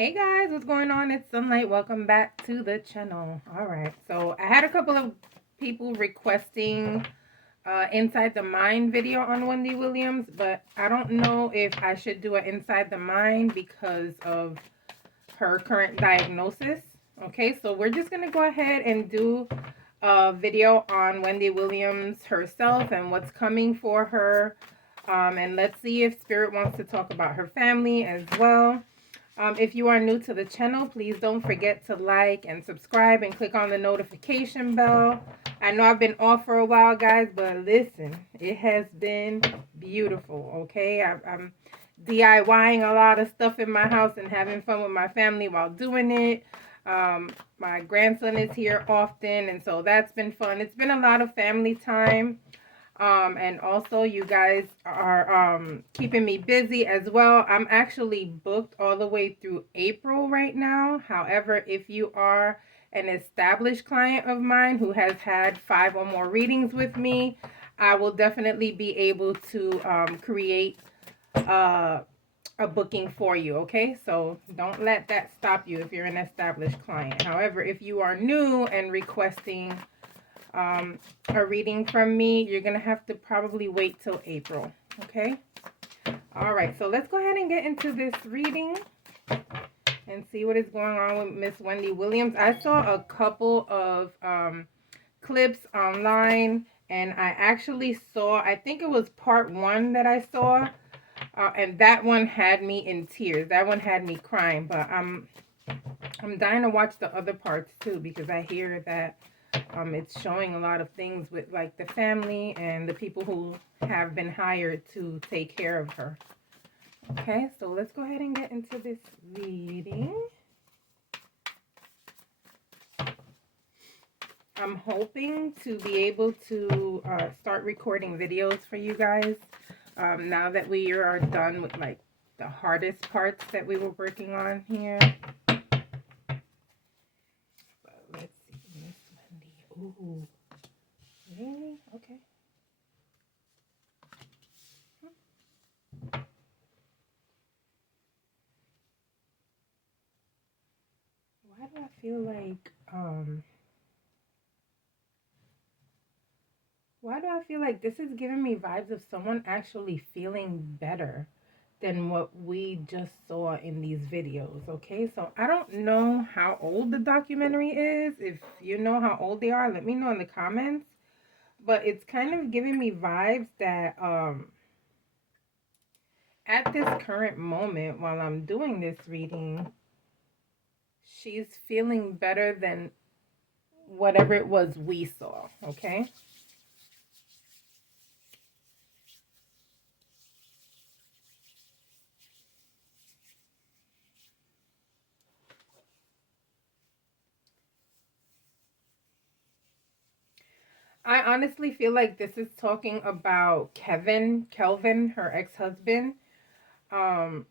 Hey guys, what's going on? It's Sunlight. Welcome back to the channel. All right, so I had a couple of people requesting Inside the Mind video on Wendy Williams, but I don't know if I should do an Inside the Mind because of her current diagnosis. Okay, so we're just going to go ahead and do a video on Wendy Williams herself and what's coming for her. And let's see if Spirit wants to talk about her family as well. If you are new to the channel, please don't forget to like and subscribe and click on the notification bell. I know I've been off for a while, guys, but listen, it has been beautiful, okay? I'm DIYing a lot of stuff in my house and having fun with my family while doing it. My grandson is here often, and so that's been fun. It's been a lot of family time. And also you guys are keeping me busy as well. I'm actually booked all the way through April right now. However, if you are an established client of mine who has had 5 or more readings with me, I will definitely be able to create a booking for you. Okay, so don't let that stop you if you're an established client. However, if you are new and requesting a reading from me, you're gonna have to probably wait till April. Okay, all right, so let's go ahead and get into this reading and see what is going on with Miss Wendy Williams. I saw a couple of clips online, and I actually saw, I think it was part 1 that I saw, and that one had me in tears. That one had me crying, but I'm dying to watch the other parts too, because I hear that it's showing a lot of things with like the family and the people who have been hired to take care of her. Okay, so let's go ahead and get into this reading. I'm hoping to be able to start recording videos for you guys now that we are done with like the hardest parts that we were working on here. But let's see, Miss Wendy. Ooh, really? Okay. Why do I feel like this is giving me vibes of someone actually feeling better than what we just saw in these videos? Okay, so I don't know how old the documentary is. If you know how old they are, let me know in the comments. But it's kind of giving me vibes that at this current moment while I'm doing this reading, she's feeling better than whatever it was we saw. Okay, I honestly feel like this is talking about Kelvin, her ex-husband. Um,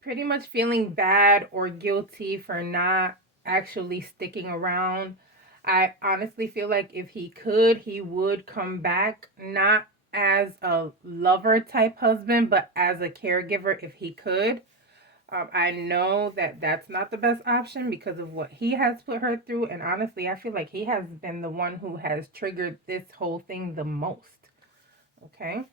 Pretty much feeling bad or guilty for not actually sticking around. I honestly feel like if he could, he would come back, not as a lover type husband, but as a caregiver if he could. I know that that's not the best option because of what he has put her through. And honestly, I feel like he has been the one who has triggered this whole thing the most. Okay.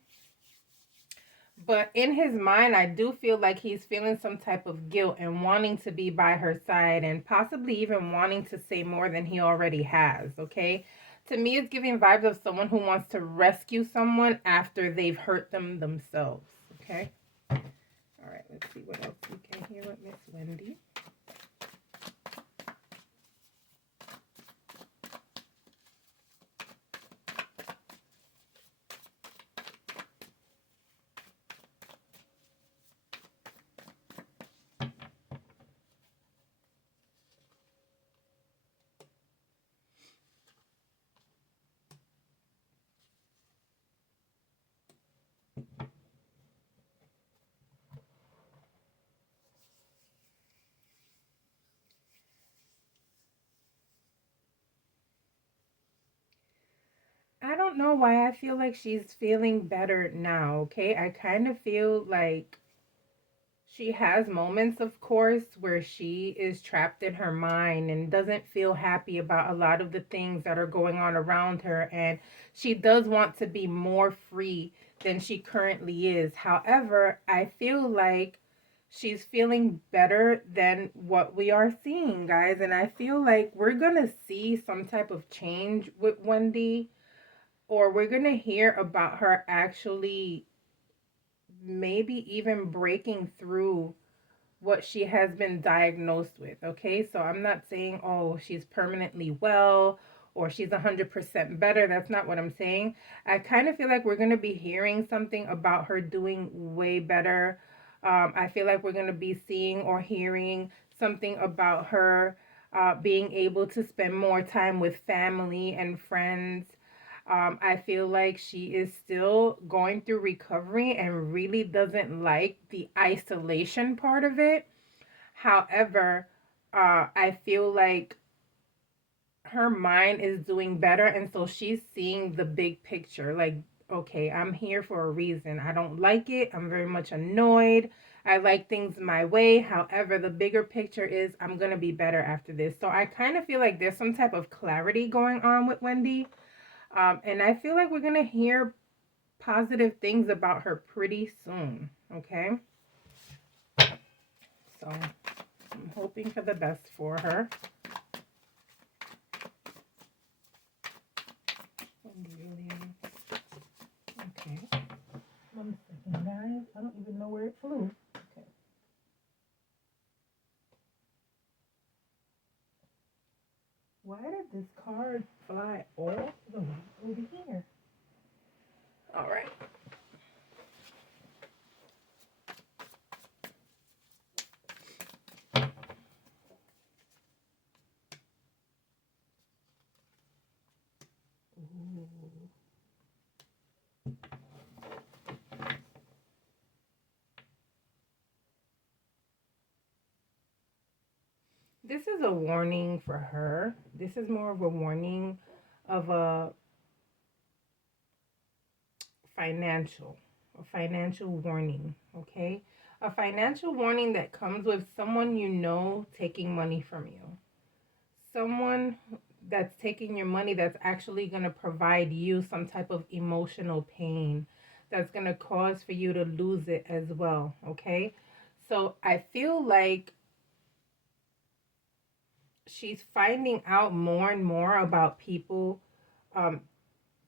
But in his mind, I do feel like he's feeling some type of guilt and wanting to be by her side and possibly even wanting to say more than he already has. Okay. To me, it's giving vibes of someone who wants to rescue someone after they've hurt them themselves. Okay. All right. Let's see what else we can hear with Miss Wendy. I don't know why I feel like she's feeling better now, okay? I kind of feel like she has moments, of course, where she is trapped in her mind and doesn't feel happy about a lot of the things that are going on around her. And she does want to be more free than she currently is. However, I feel like she's feeling better than what we are seeing, guys. And I feel like we're going to see some type of change with Wendy, or we're going to hear about her actually maybe even breaking through what she has been diagnosed with. Okay, so I'm not saying, oh, she's permanently well or she's 100% better. That's not what I'm saying. I kind of feel like we're going to be hearing something about her doing way better. I feel like we're going to be seeing or hearing something about her being able to spend more time with family and friends. I feel like she is still going through recovery and really doesn't like the isolation part of it. However, I feel like her mind is doing better, and so she's seeing the big picture. Like, okay, I'm here for a reason. I don't like it. I'm very much annoyed. I like things my way. However, the bigger picture is I'm going to be better after this. So I kind of feel like there's some type of clarity going on with Wendy. And I feel like we're going to hear positive things about her pretty soon. Okay. So I'm hoping for the best for her. Wendy Williams. Okay. 1 second, guys. I don't even know where it flew. Okay. Why did this card fly all the way over here? All right. Ooh. This is a warning for her. This is more of a warning of financial, a financial warning, okay? A financial warning that comes with someone you know taking money from you. Someone that's taking your money that's actually going to provide you some type of emotional pain that's going to cause for you to lose it as well, okay? So I feel like she's finding out more and more about people um,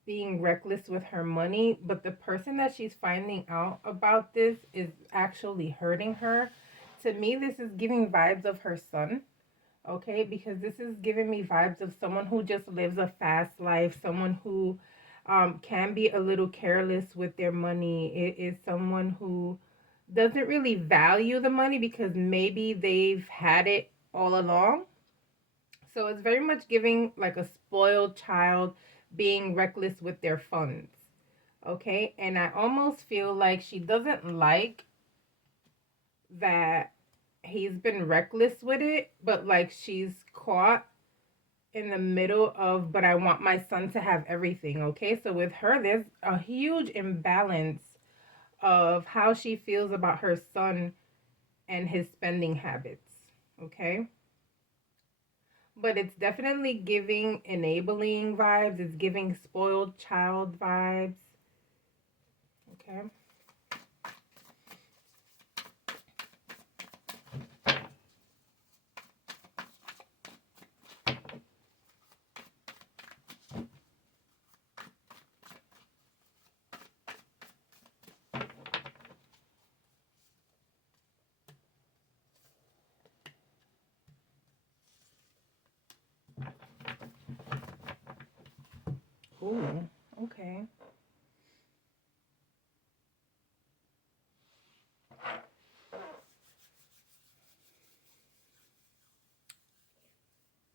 being reckless with her money, but the person that she's finding out about this is actually hurting her. To me, this is giving vibes of her son, okay? Because this is giving me vibes of someone who just lives a fast life, someone who can be a little careless with their money. It is someone who doesn't really value the money because maybe they've had it all along. So it's very much giving like a spoiled child being reckless with their funds. Okay. And I almost feel like she doesn't like that he's been reckless with it, but like she's caught in the middle of, but I want my son to have everything. Okay. So with her, there's a huge imbalance of how she feels about her son and his spending habits. Okay. But it's definitely giving enabling vibes. It's giving spoiled child vibes. Okay. Ooh, okay.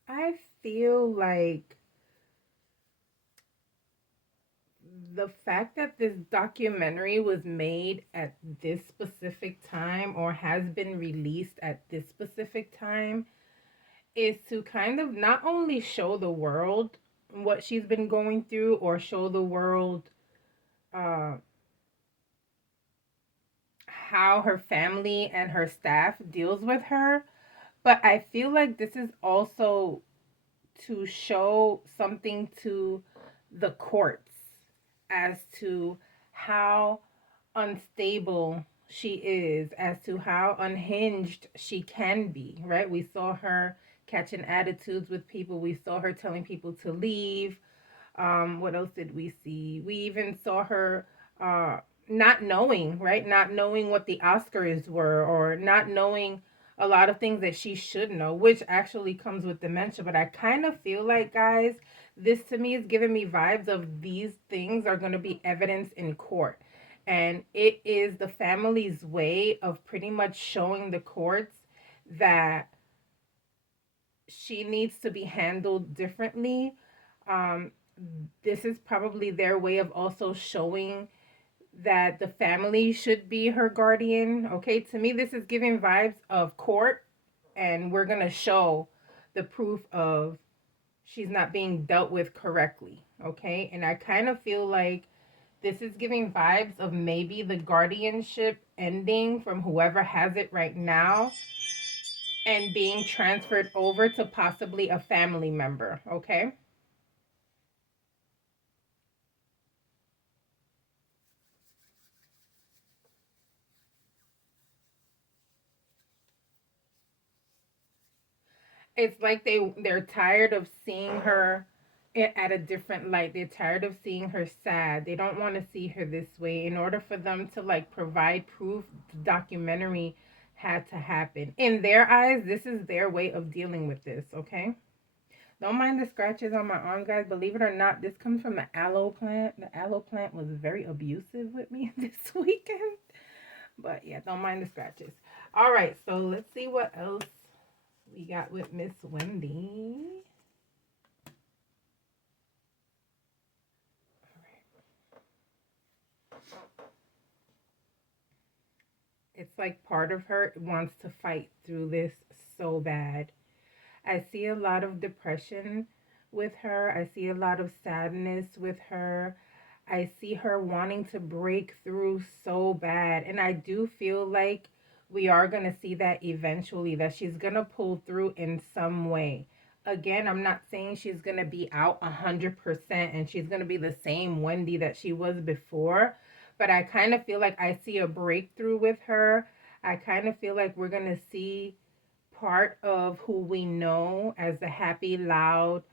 I feel like the fact that this documentary was made at this specific time or has been released at this specific time is to kind of not only show the world what she's been going through or show the world uh, how her family and her staff deals with her. But I feel like this is also to show something to the courts as to how unstable she is, as to how unhinged she can be, right? We saw her catching attitudes with people. We saw her telling people to leave. What else did we see? We even saw her not knowing, right? Not knowing what the Oscars were, or not knowing a lot of things that she should know, which actually comes with dementia. But I kind of feel like, guys, this to me is giving me vibes of these things are going to be evidence in court. And it is the family's way of pretty much showing the courts that she needs to be handled differently. Um, this is probably their way of also showing that the family should be her guardian. Okay, to me, this is giving vibes of court, and we're gonna show the proof of she's not being dealt with correctly. Okay, and I kind of feel like this is giving vibes of maybe the guardianship ending from whoever has it right now and being transferred over to possibly a family member. Okay. It's like they're tired of seeing her at a different light. They're tired of seeing her sad. They don't want to see her this way. In order for them to like provide proof, the documentary had to happen. In their eyes, this is their way of dealing with this, okay? Don't mind the scratches on my arm, guys. Believe it or not, this comes from the aloe plant. The aloe plant was very abusive with me this weekend. But yeah, don't mind the scratches. All right, so let's see what else we got with Miss Wendy. It's like part of her wants to fight through this so bad. I see a lot of depression with her. I see a lot of sadness with her. I see her wanting to break through so bad. And I do feel like we are going to see that eventually, that she's going to pull through in some way. Again, I'm not saying she's going to be out 100% and she's going to be the same Wendy that she was before. But I kind of feel like I see a breakthrough with her. I kind of feel like we're going to see part of who we know as the happy, loud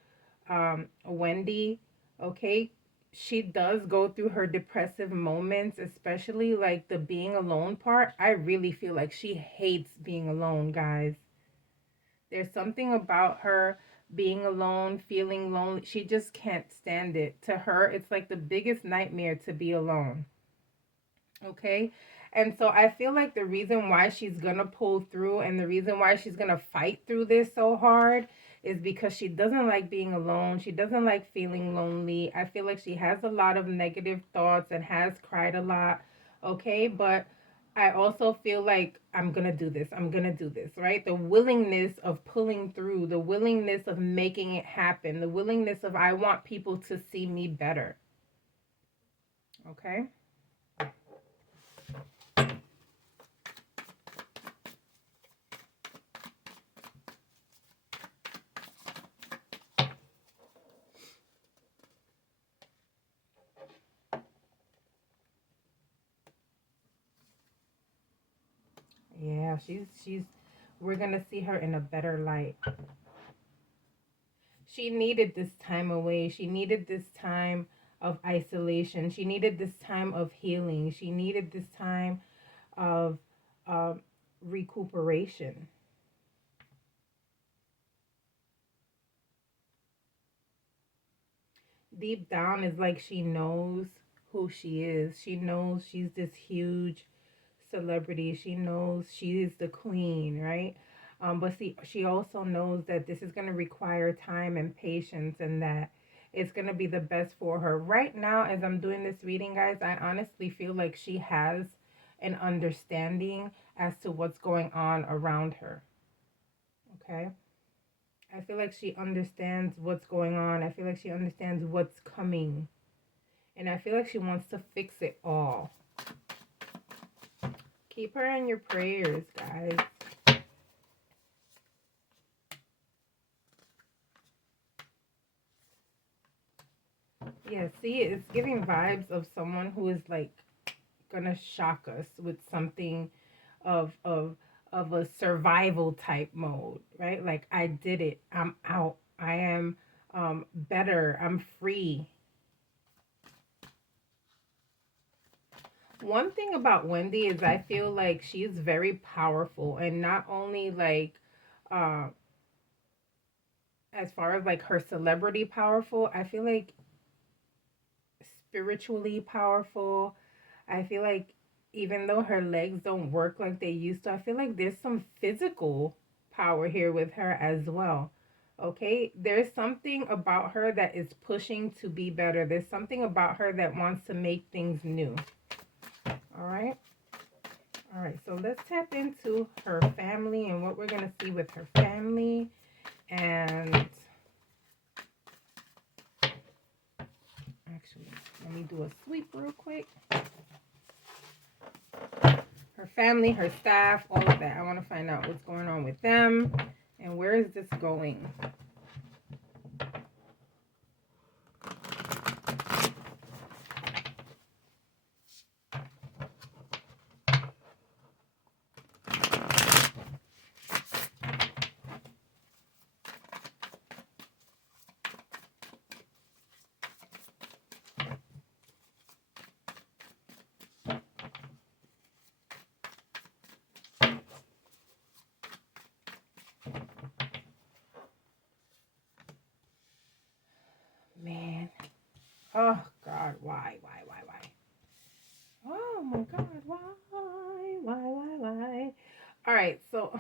Wendy. Okay, she does go through her depressive moments, especially like the being alone part. I really feel like she hates being alone, guys. There's something about her being alone, feeling lonely. She just can't stand it. To her, it's like the biggest nightmare to be alone. Okay. And so I feel like the reason why she's gonna pull through and the reason why she's gonna fight through this so hard is because she doesn't like being alone. She doesn't like feeling lonely. I feel like she has a lot of negative thoughts and has cried a lot. Okay. But I also feel like I'm gonna do this. I'm gonna do this, right? The willingness of pulling through, the willingness of making it happen, the willingness of I want people to see me better. Okay. Yeah, she's we're gonna see her in a better light. She needed this time away. She needed this time of isolation. She needed this time of healing. She needed this time of recuperation. Deep down is like she knows who she is. She knows she's this huge celebrity. She knows she is the queen, right? But see, she also knows that this is going to require time and patience and that it's going to be the best for her. Right now, as I'm doing this reading, guys, I honestly feel like she has an understanding as to what's going on around her. Okay? I feel like she understands what's going on. I feel like she understands what's coming. And I feel like she wants to fix it all. Keep her in your prayers, guys. Yeah, see, it's giving vibes of someone who is like gonna shock us with something of a survival type mode, right? Like, I did it. I'm out. I am better. I'm free. One thing about Wendy is I feel like she's very powerful, and not only like uh as far as like her celebrity powerful, I feel like spiritually powerful. I feel like even though her legs don't work like they used to, I feel like there's some physical power here with her as well. Okay? There's something about her that is pushing to be better. There's something about her that wants to make things new. All right? All right, so let's tap into her family and what we're going to see with her family. And actually, let me do a sweep real quick. Her family, her staff, all of that. I want to find out what's going on with them and where is this going. Man. Oh, God. Why? Oh, my God. Why? All right, so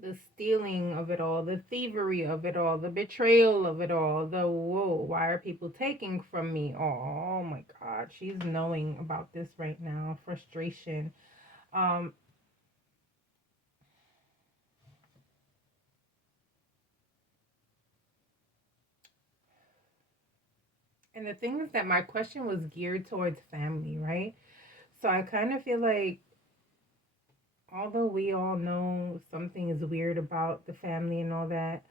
the stealing of it all, the thievery of it all, the betrayal of it all, the whoa, why are people taking from me? Oh my God, she's knowing about this right now. Frustration. Um, and the thing is that my question was geared towards family, right? So I kind of feel like, although we all know something is weird about the family and all that,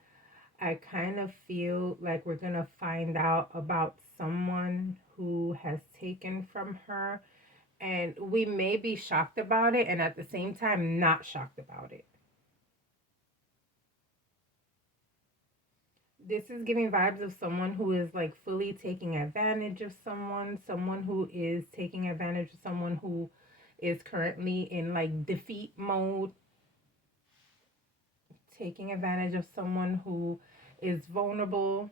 I kind of feel like we're going to find out about someone who has taken from her. And we may be shocked about it and at the same time not shocked about it. This is giving vibes of someone who is like fully taking advantage of someone who is taking advantage of someone who is currently in like defeat mode, taking advantage of someone who is vulnerable.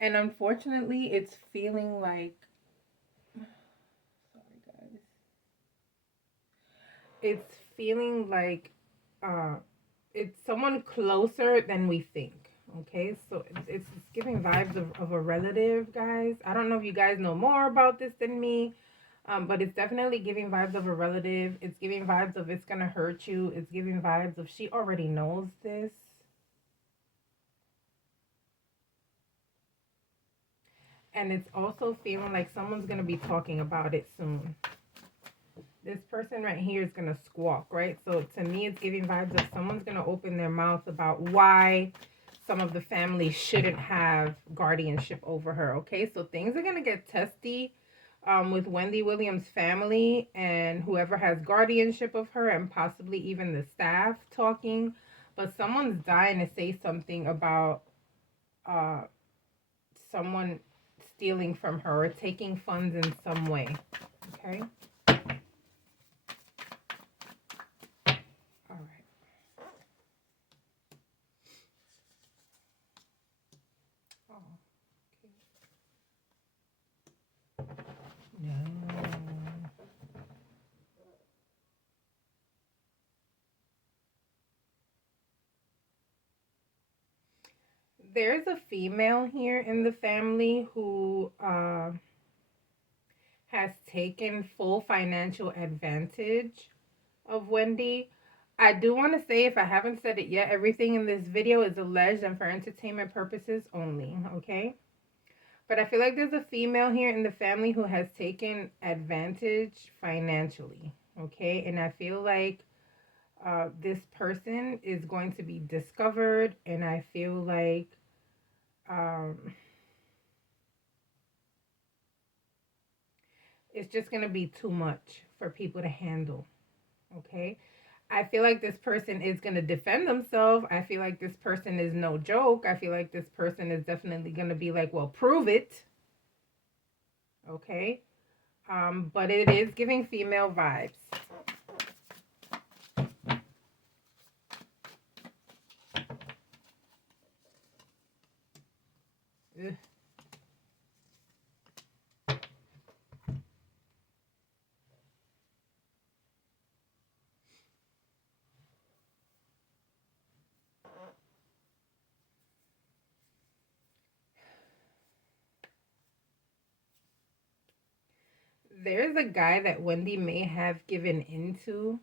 And unfortunately, it's feeling like, sorry guys, it's feeling like uh, it's someone closer than we think. Okay, so it's giving vibes of a relative, guys. I don't know if you guys know more about this than me, but it's definitely giving vibes of a relative. It's giving vibes of it's gonna hurt you. It's giving vibes of she already knows this. And it's also feeling like someone's gonna be talking about it soon. This person right here is gonna squawk, right? So to me, it's giving vibes of someone's gonna open their mouth about why some of the family shouldn't have guardianship over her. Okay, so things are gonna get testy with Wendy Williams' family and whoever has guardianship of her, and possibly even the staff talking. But someone's dying to say something about uh, someone stealing from her or taking funds in some way. Okay. All right. Oh, okay. No. There's a female here in the family who has taken full financial advantage of Wendy. I do want to say, if I haven't said it yet, everything in this video is alleged and for entertainment purposes only, okay? But I feel like there's a female here in the family who has taken advantage financially, okay? And I feel like this person is going to be discovered, and I feel like um, it's just going to be too much for people to handle, okay? I feel like this person is going to defend themselves. I feel like this person is no joke. I feel like this person is definitely going to be like, well, prove it, okay? But it is giving female vibes. Ugh. There's a guy that Wendy may have given into,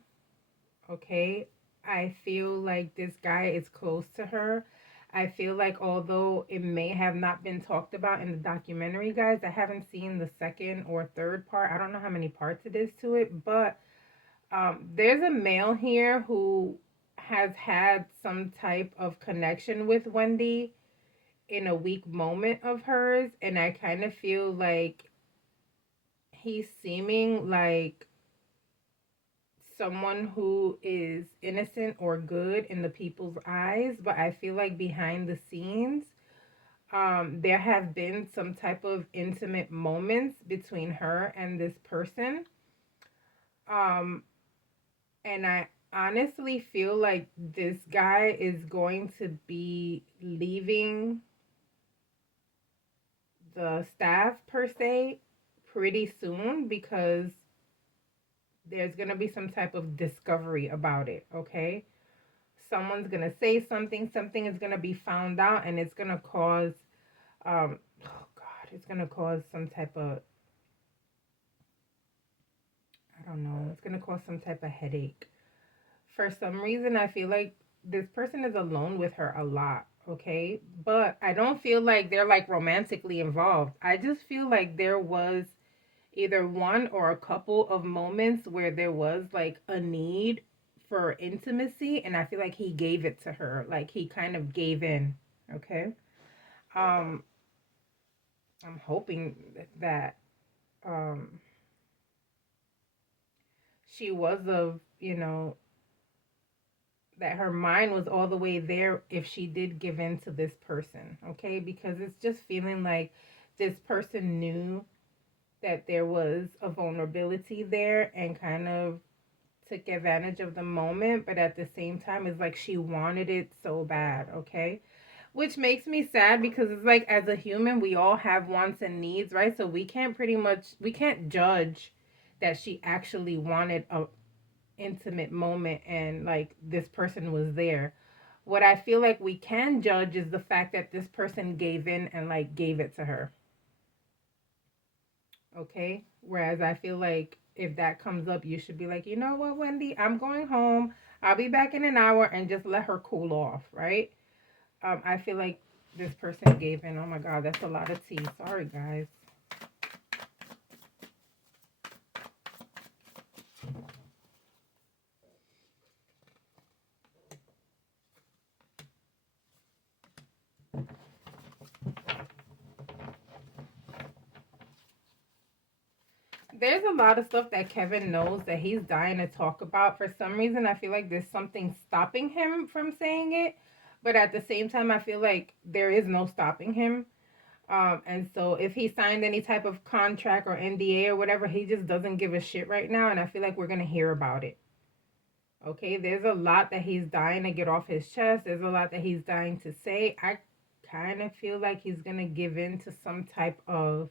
okay? I feel like this guy is close to her. I feel like although it may have not been talked about in the documentary, guys, I haven't seen the second or third part. I don't know how many parts it is to it, but there's a male here who has had some type of connection with Wendy in a weak moment of hers, and I kind of feel like he's seeming like someone who is innocent or good in the people's eyes, but I feel like behind the scenes, there have been some type of intimate moments between her and this person. Um, and I honestly feel like this guy is going to be leaving the staff per se pretty soon, because there's going to be some type of discovery about it, okay? Someone's going to say something, something is going to be found out, and it's going to cause, oh God, it's going to cause some type of, I don't know, it's going to cause some type of headache. For some reason, I feel like this person is alone with her a lot, okay? But I don't feel like they're like romantically involved. I just feel like there was either one or a couple of moments where there was like a need for intimacy, and I feel like he gave it to her. Like he kind of gave in, okay? Um I'm hoping that um she was of, that her mind was all the way there if she did give in to this person, okay? Because it's just feeling like this person knew that there was a vulnerability there and kind of took advantage of the moment, but at the same time, it's like she wanted it so bad, okay? Which makes me sad, because it's like, as a human, we all have wants and needs, right? So we can't judge that she actually wanted a intimate moment and like this person was there. What I feel like we can judge is the fact that this person gave in and like gave it to her. Okay? Whereas I feel like if that comes up, you should be like, you know what, Wendy, I'm going home. I'll be back in an hour, and just let her cool off, right? I feel like this person gave in. Oh my God, that's a lot of tea. Sorry, guys. There's a lot of stuff that Kevin knows that he's dying to talk about. For some reason, I feel like there's something stopping him from saying it. But at the same time, I feel like there is no stopping him. And so if he signed any type of contract or NDA or whatever, he just doesn't give a shit right now. And I feel like we're going to hear about it. Okay, there's a lot that he's dying to get off his chest. There's a lot that he's dying to say. I kind of feel like he's going to give in to some type of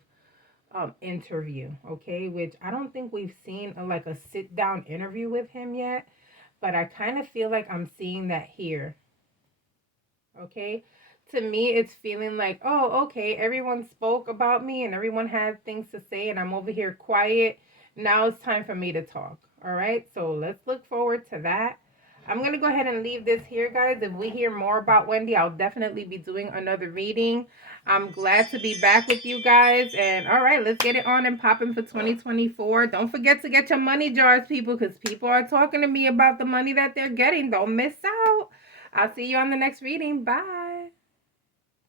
interview, okay? Which I don't think we've seen like a sit down interview with him yet, but I kind of feel like I'm seeing that here, okay? To me, it's feeling like, oh, okay, everyone spoke about me and everyone had things to say, and I'm over here quiet. Now it's time for me to talk, all right? So let's look forward to that. I'm going to go ahead and leave this here, guys. If we hear more about Wendy, I'll definitely be doing another reading. I'm glad to be back with you guys. And all right, let's get it on and popping for 2024. Don't forget to get your money jars, people, because people are talking to me about the money that they're getting. Don't miss out. I'll see you on the next reading. Bye.